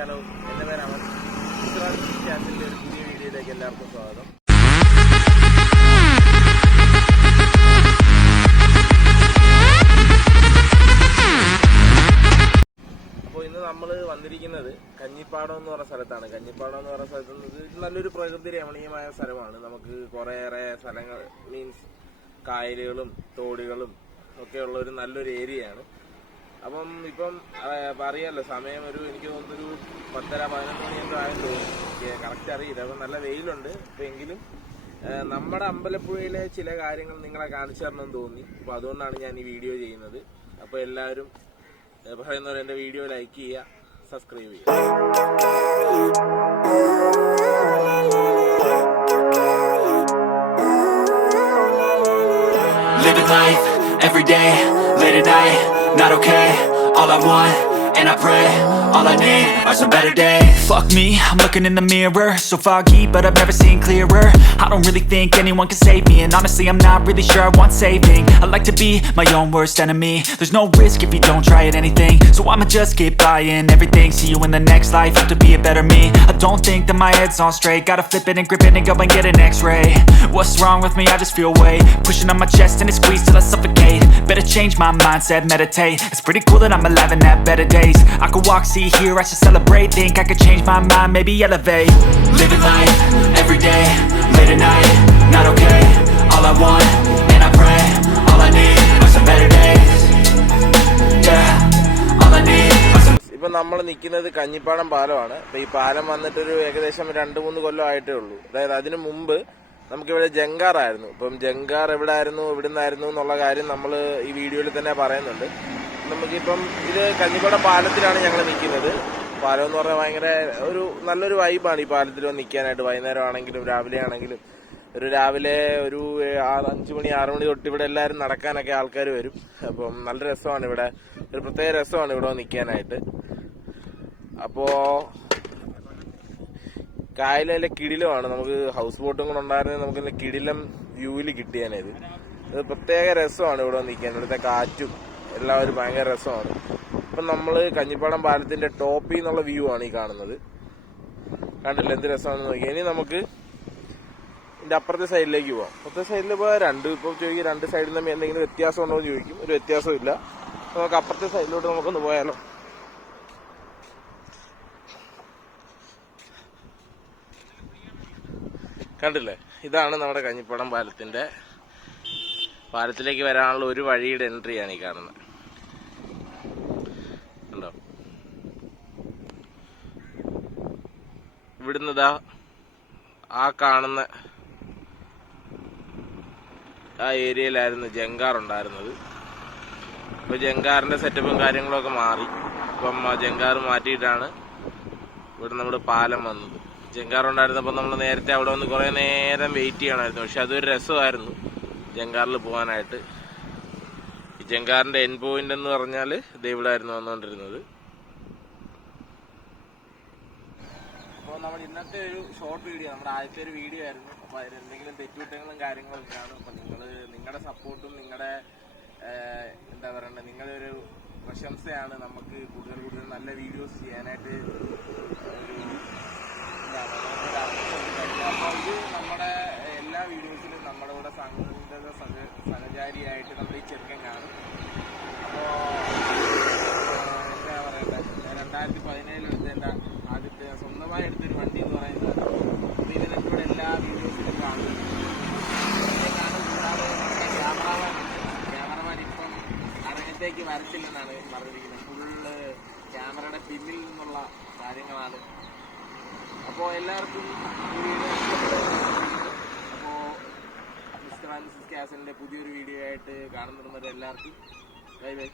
Hello, എൻ്റെ പേര് അമൻ. ക്യാസിൻ്റെ ഒരു പുതിയ വീഡിയോയിലേക്ക് എല്ലാവർക്കും സ്വാഗതം. അപ്പോൾ ഇന്ന് നമ്മൾ വന്നിരിക്കുന്നത് കഞ്ഞിപ്പാടം എന്ന് പറഞ്ഞ സ്ഥലത്താണ്. കഞ്ഞിപ്പാടം എന്ന് പറഞ്ഞ സ്ഥലത്ത് ഇത് നല്ലൊരു പ്രകൃതി രമണീയമായ സ്ഥലമാണ്. നമുക്ക് കുറേയേറെ സ്ഥലങ്ങൾ മീൻസ് കായലുകളും തോടുകളും ഒക്കെയുള്ള ഒരു നല്ലൊരു ഏരിയയാണ്. അപ്പം ഇപ്പം അറിയാമല്ലോ, സമയം എനിക്ക് തോന്നുന്നൊരു 10:30-11 മണിയൊക്കെ ആയെന്ന് തോന്നുന്നു. എനിക്ക് കറക്റ്റ് അറിയില്ല. അപ്പം നല്ല വെയിലുണ്ട്. അപ്പം എങ്കിലും നമ്മുടെ അമ്പലപ്പുഴയിലെ ചില കാര്യങ്ങൾ നിങ്ങളെ കാണിച്ചു തരണമെന്ന് തോന്നി. അപ്പോൾ അതുകൊണ്ടാണ് ഞാൻ ഈ വീഡിയോ ചെയ്യുന്നത്. അപ്പോൾ എല്ലാവരും പറയുന്നവർ എൻ്റെ വീഡിയോ ലൈക്ക് ചെയ്യുക, സബ്സ്ക്രൈബ് ചെയ്യുക. Living life, every day, late at night, not okay. All I want, and I pray, all I need are some better days. Fuck me, I'm looking in the mirror, so foggy, but I've never seen clearer. I don't really think anyone can save me, and honestly I'm not really sure I want saving. I like to be my own worst enemy. There's no risk if you don't try at anything, so I'ma just keep buying everything. See you in the next life, have to be a better me. I don't think that my head's on straight, gotta flip it and grip it and go and get an x-ray. What's wrong with me? I just feel weight pushing on my chest and it squeezes till I suffocate. Better change my mindset, meditate. It's pretty cool that I'm alive and have better days. I could walk, see, hear, I should celebrate. Think I could change my mind, maybe elevate. Living life, every day, late at night, not okay. All I want, and I pray, all I need are some better days. Yeah, all I need are some. ഇപ്പം നമ്മൾ നിൽക്കുന്നത് കഞ്ഞിപ്പാടം പാലമാണ്. അപ്പം ഈ പാലം വന്നിട്ടൊരു ഏകദേശം 2-3 കൊല്ലം ആയിട്ടേ ഉള്ളൂ. അതായത് അതിനു മുമ്പ് നമുക്കിവിടെ ജങ്കാറായിരുന്നു. ഇപ്പം ജങ്കാർ എവിടെ ആയിരുന്നു, എവിടെ നിന്നായിരുന്നു എന്നുള്ള കാര്യം നമ്മൾ ഈ വീഡിയോയിൽ തന്നെ പറയുന്നുണ്ട്. നമുക്കിപ്പം ഇത് കഞ്ഞിപ്പാടം പാലത്തിലാണ് ഞങ്ങൾ നിൽക്കുന്നത്. പാലം എന്ന് പറഞ്ഞാൽ ഭയങ്കര നല്ലൊരു വൈബാണ് ഈ പാലത്തിൽ വന്ന് നിൽക്കാനായിട്ട്. വൈകുന്നേരം ആണെങ്കിലും രാവിലെ ആണെങ്കിലും രാവിലെ ഒരു 5 മണി 6 മണി തൊട്ട് ഇവിടെ എല്ലാവരും നടക്കാനൊക്കെ ആൾക്കാർ വരും. അപ്പം നല്ല രസമാണ് ഇവിടെ, ഒരു പ്രത്യേക രസമാണ് ഇവിടെ വന്ന് നിൽക്കാനായിട്ട്. അപ്പോൾ കായലിലെ കിടിലമാണ്. നമുക്ക് ഹൗസ് ബോട്ടും കൂടെ ഉണ്ടായിരുന്നെങ്കിൽ നമുക്ക് കിടിലം വ്യൂവിൽ കിട്ടിയാനത്. ഇത് പ്രത്യേക രസമാണ് ഇവിടെ വന്ന് നിൽക്കാൻ. ഇവിടുത്തെ കാറ്റും എല്ലാവരും ഭയങ്കര രസമാണ്. ഇപ്പം നമ്മൾ കഞ്ഞിപ്പാടം പാലത്തിന്റെ ടോപ്പിൽ നിന്നുള്ള വ്യൂ ആണ് ഈ കാണുന്നത്. കണ്ടില്ല എന്ത് രസമാണെന്ന് നോക്കി. ഇനി നമുക്ക് ഇതിന്റെ അപ്പുറത്തെ സൈഡിലേക്ക് പോവാം. അപ്പുറത്തെ സൈഡിൽ പോയാൽ ഇപ്പോൾ ചോദിക്കും 2 സൈഡിൽ തമ്മിൽ എന്തെങ്കിലും വ്യത്യാസം ഉണ്ടോ എന്ന് ചോദിക്കും. ഒരു വ്യത്യാസവും ഇല്ല. നമുക്ക് അപ്പുറത്തെ സൈഡിലോട്ട് നമുക്കൊന്ന് പോയാലോ. കണ്ടില്ലേ, ഇതാണ് നമ്മുടെ കഞ്ഞിപ്പാടം പാലത്തിലേക്ക് വരാനുള്ള ഒരു വഴിയുടെ എൻട്രിയാണ് ഈ കാണുന്നത്. കണ്ടോ, ഇവിടുന്ന് ആ കാണുന്ന ആ ഏരിയയിലായിരുന്നു ജങ്കാർ ഉണ്ടായിരുന്നത്. ഇപ്പൊ ജങ്കാറിന്റെ സെറ്റപ്പും കാര്യങ്ങളൊക്കെ മാറി. ഇപ്പം ആ ജങ്കാർ മാറ്റിയിട്ടാണ് ഇവിടെ നമ്മുടെ പാലം വന്നത്. ജങ്കാർ ഉണ്ടായിരുന്നപ്പോൾ നമ്മൾ നേരത്തെ അവിടെ വന്ന് കുറേ നേരം വെയിറ്റ് ചെയ്യണമായിരുന്നു. പക്ഷെ അതൊരു രസമായിരുന്നു ജങ്കാറിൽ പോകാനായിട്ട്. ഈ ജങ്കാറിന്റെ എൻഡ് പോയിന്റ് എന്ന് പറഞ്ഞാൽ ഇത് ഇവിടെ ആയിരുന്നു വന്നുകൊണ്ടിരുന്നത്. അപ്പോൾ നമ്മൾ ഇന്നത്തെ ഒരു ഷോർട്ട് വീഡിയോ, നമ്മുടെ ആദ്യത്തെ ഒരു വീഡിയോ ആയിരുന്നു. അപ്പോൾ അതിൽ എന്തെങ്കിലും തെറ്റുകുറ്റങ്ങളും കാര്യങ്ങളൊക്കെ കാണും. അപ്പോൾ നിങ്ങളുടെ സപ്പോർട്ടും നിങ്ങളുടെ എന്താ പറയണ്ടത്, നിങ്ങളുടെ ഒരു പ്രശംസയാണ് നമുക്ക് കൂടുതൽ നല്ല വീഡിയോസ് ചെയ്യാനായിട്ട് അപ്പോൾ ഇത് നമ്മുടെ എല്ലാ വീഡിയോസിലും നമ്മുടെ കൂടെ സഹചാരിയായിട്ട് നമ്മുടെ ഈ ചെറുക്കൻ കാണും. അപ്പോൾ എന്താ പറയണ്ടത്, 2017 എടുത്ത ആദ്യത്തെ സ്വന്തമായി എടുത്തൊരു വണ്ടി എന്ന് പറയുന്നത്. അപ്പോൾ ഇത് നമ്മുടെ എല്ലാ വീഡിയോസിലും കാണും. കൂടാതെ ക്യാമറമാൻ ഇപ്പം അരങ്ങത്തേക്ക് വരത്തില്ലെന്നാണ് പറഞ്ഞിരിക്കുന്നത്. ഫുള്ള് ക്യാമറയുടെ പിന്നിൽ നിന്നുള്ള കാര്യങ്ങളാണ്. അപ്പോൾ എല്ലാവർക്കും അപ്പോൾ മിസ്റ്റർ ആൻഡ് മിസ്സസ് ക്യാസലിന്റെ പുതിയൊരു വീഡിയോ ആയിട്ട് കാണുന്നവരെ എല്ലാവർക്കും ബൈ ബൈ.